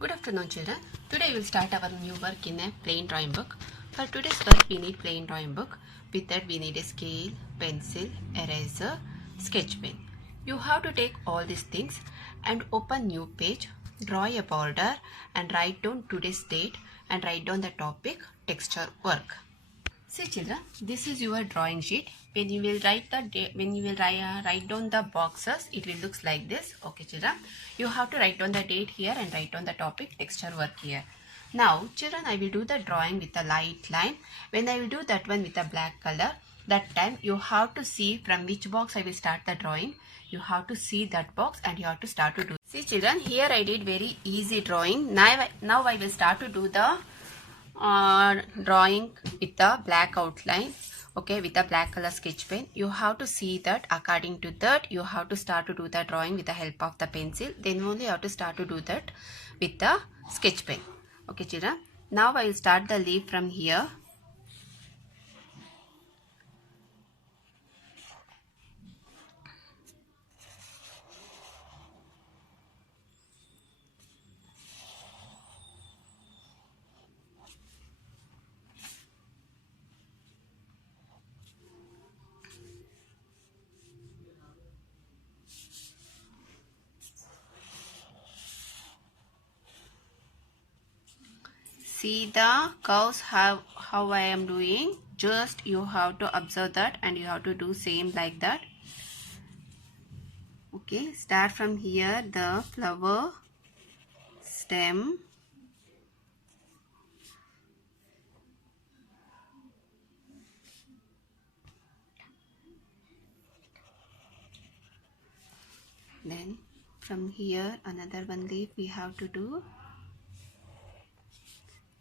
Good afternoon, children. Today we will start our new work in a plain drawing book. For today's work, we need plain drawing book. With that, we need a scale, pencil, eraser, sketch pen. You have to take all these things and open new page, draw a border and write down today's date and write down the topic, texture, work. See children, this is your drawing sheet. When you will write down the boxes, it will looks like this. Okay children, you have to write down the date here and write down the topic, texture, work here. Now children, I will do the drawing with a light line. When I will do that one with a black color, that time you have to see from which box I will start the drawing. You have to see that box and you have to start to do. See children, here I did very easy drawing. Now I will start to do the drawing with the black outline, okay, with the black color sketch pen. You have to see that according to that you have to start to do the drawing with the help of the pencil. Then only you have to start to do that with the sketch pen. Okay children, now I will start the leaf from here. See the curves how I am doing. Just you have to observe that and you have to do same like that. Okay, start from here, the flower, stem, then from here another one leaf we have to do.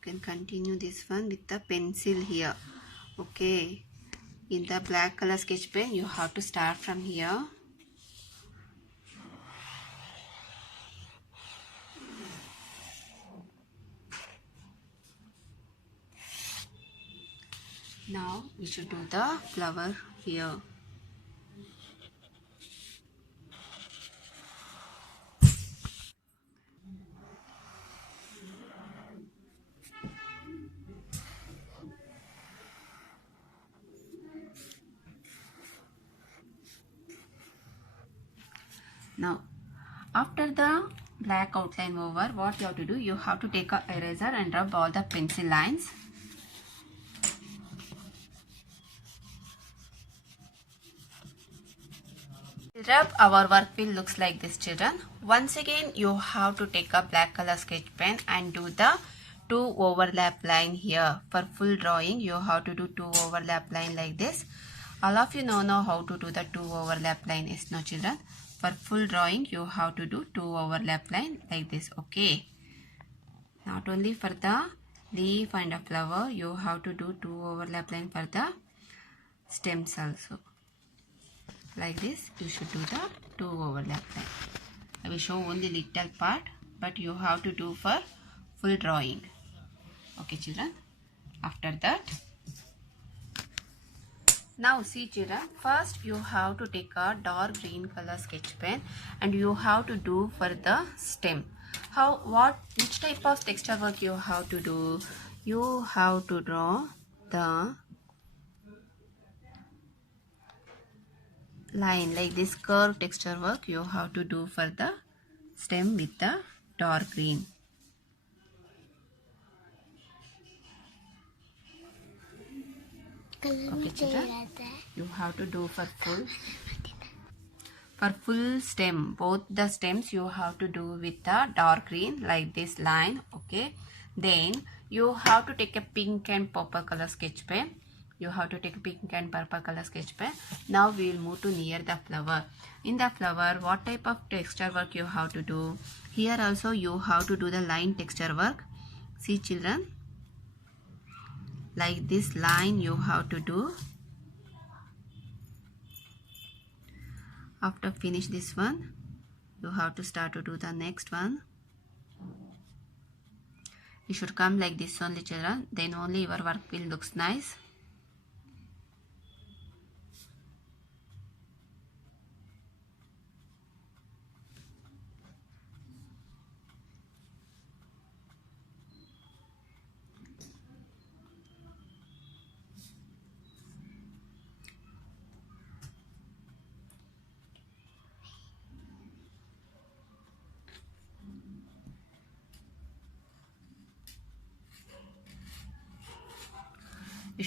You can continue this one with the pencil here. Okay, in the black color sketch pen you have to start from here. Now we should do the flower here. Now after the black outline over, what you have to do, you have to take a eraser and rub all the pencil lines. Rub our work will looks like this children. Once again you have to take a black color sketch pen and do the two overlap line here. For full drawing you have to do two overlap line like this. All of you know how to do the two overlap line, is no children? For full drawing you have to do two overlap line like this. Okay, not only for the leaf and a flower, you have to do two overlap line for the stems also. Like this you should do the two overlap line. I will show only little part, but you have to do for full drawing. Okay children, after that, now see children, first you have to take a dark green color sketch pen and you have to do for the stem. Which type of texture work you have to do? You have to draw the line like this, curved texture work you have to do for the stem with the dark green. Okay children, you have to do for full stem, both the stems you have to do with the dark green like this line. Okay, then you have to take a pink and purple color sketch pen. You have to take a pink and purple color sketch pen. Now we will move to near the flower. In the flower, what type of texture work you have to do? Here also you have to do the line texture work. See children, like this line you have to do. After finish this one, you have to start to do the next one. You should come like this only children, then only your work will looks nice.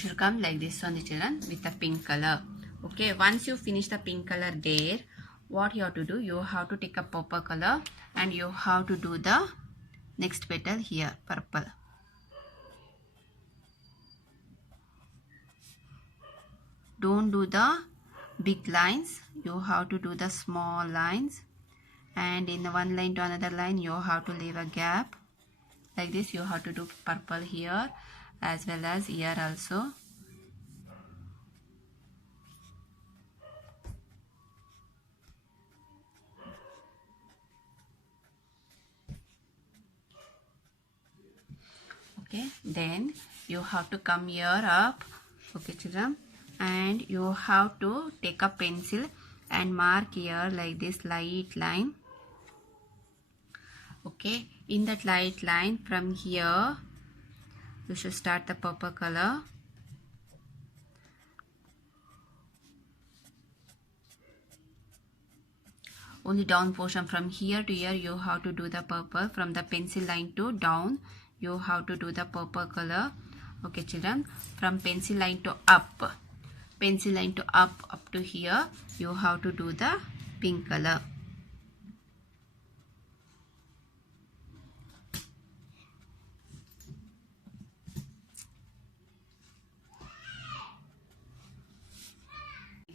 should come like this on the children with the pink color. Okay, once you finish the pink color there, what you have to do, you have to take a purple color and you have to do the next petal here, purple. Don't do the big lines, you have to do the small lines, and in one line to another line you have to leave a gap. Like this you have to do purple here as well as here also. Okay, then you have to come here up. Okay children, and you have to take a pencil and mark here like this light line. Okay, in that light line from here you should start the purple color. Only down portion from here to here you have to do the purple. From the pencil line to down you have to do the purple color. Okay children, from pencil line to up to here you have to do the pink color.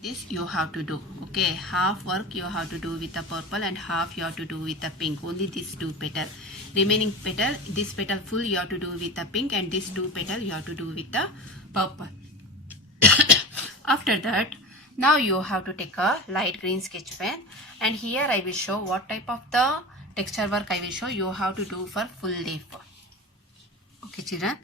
This you have to do. Okay, half work you have to do with the purple and half you have to do with the pink. Only these two petal. Remaining petal, this petal full you have to do with the pink, and this two petal you have to do with the purple. After that, now you have to take a light green sketch pen, and here I will show what type of the texture work I will show you have to do for full leaf. Okay children.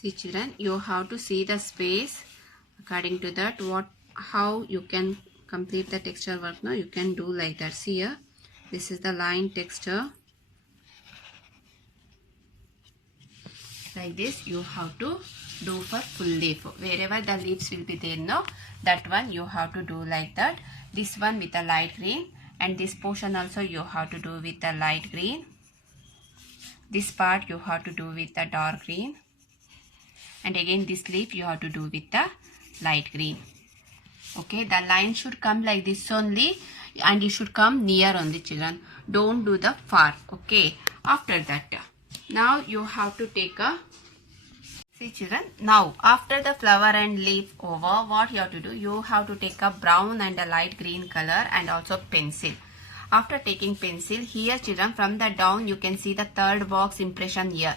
See children, you have to see the space. According to that, how you can complete the texture work now, you can do like that. See here, this is the line texture. Like this you have to do for full leaf. Wherever the leaves will be there now, that one you have to do like that. This one with a light green, and this portion also you have to do with the light green. This part you have to do with the dark green, and again this leaf you have to do with the light green. Okay, the line should come like this only, and it should come near only children. Don't do the far. Okay, after that, now you have to take a, see children, now after the flower and leaf over, what you have to do, you have to take a brown and a light green color and also pencil. After taking pencil, here children, from the down you can see the third box impression here.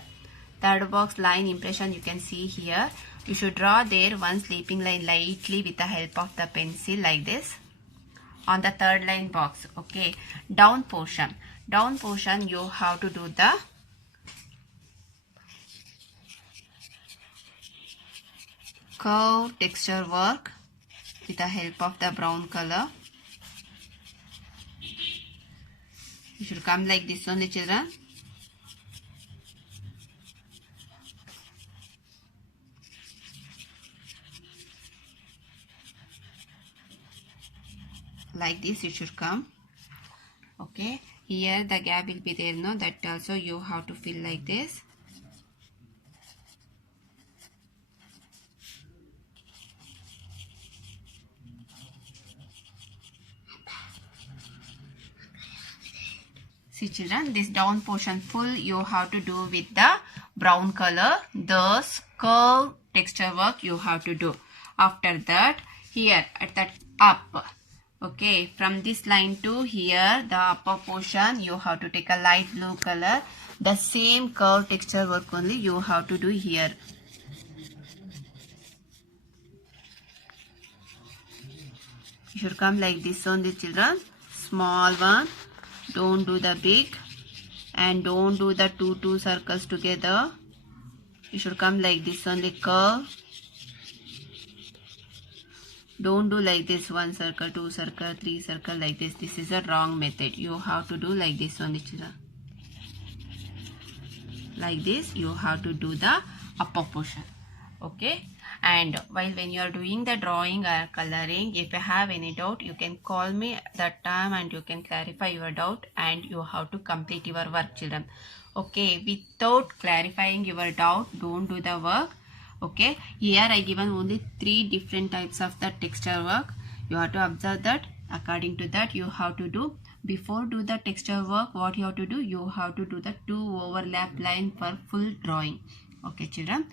Third box line impression you can see here. You should draw there one sleeping line lightly with the help of the pencil like this on the third line box. Okay, down portion you have to do the curve texture work with the help of the brown color. should come like this only, children. Like this it should come. Okay, here the gap will be there, no? That also you have to fill like this. See children, this down portion full you have to do with the brown color. The curve texture work you have to do. After that, here at the up, okay, from this line to here, the upper portion you have to take a light blue color. The same curve texture work only you have to do here. You should come like this only, children. Small one. Don't do the big, and don't do the two circles together. You should come like this only, curve. Don't do like this, one circle, two circle, three circle like this. This is a wrong method. You have to do like this only, children. Like this you have to do the upper portion. Okay, and while when you are doing the drawing or coloring, if you have any doubt, you can call me at that time and you can clarify your doubt, and you have to complete your work, children. Okay, without clarifying your doubt, don't do the work. Okay, here I given only 3 different types of the texture work. You have to observe that. According to that you have to do. Before do the texture work, what you have to do? You have to do the 2 overlap line for full drawing. Okay children,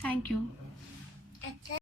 thank you.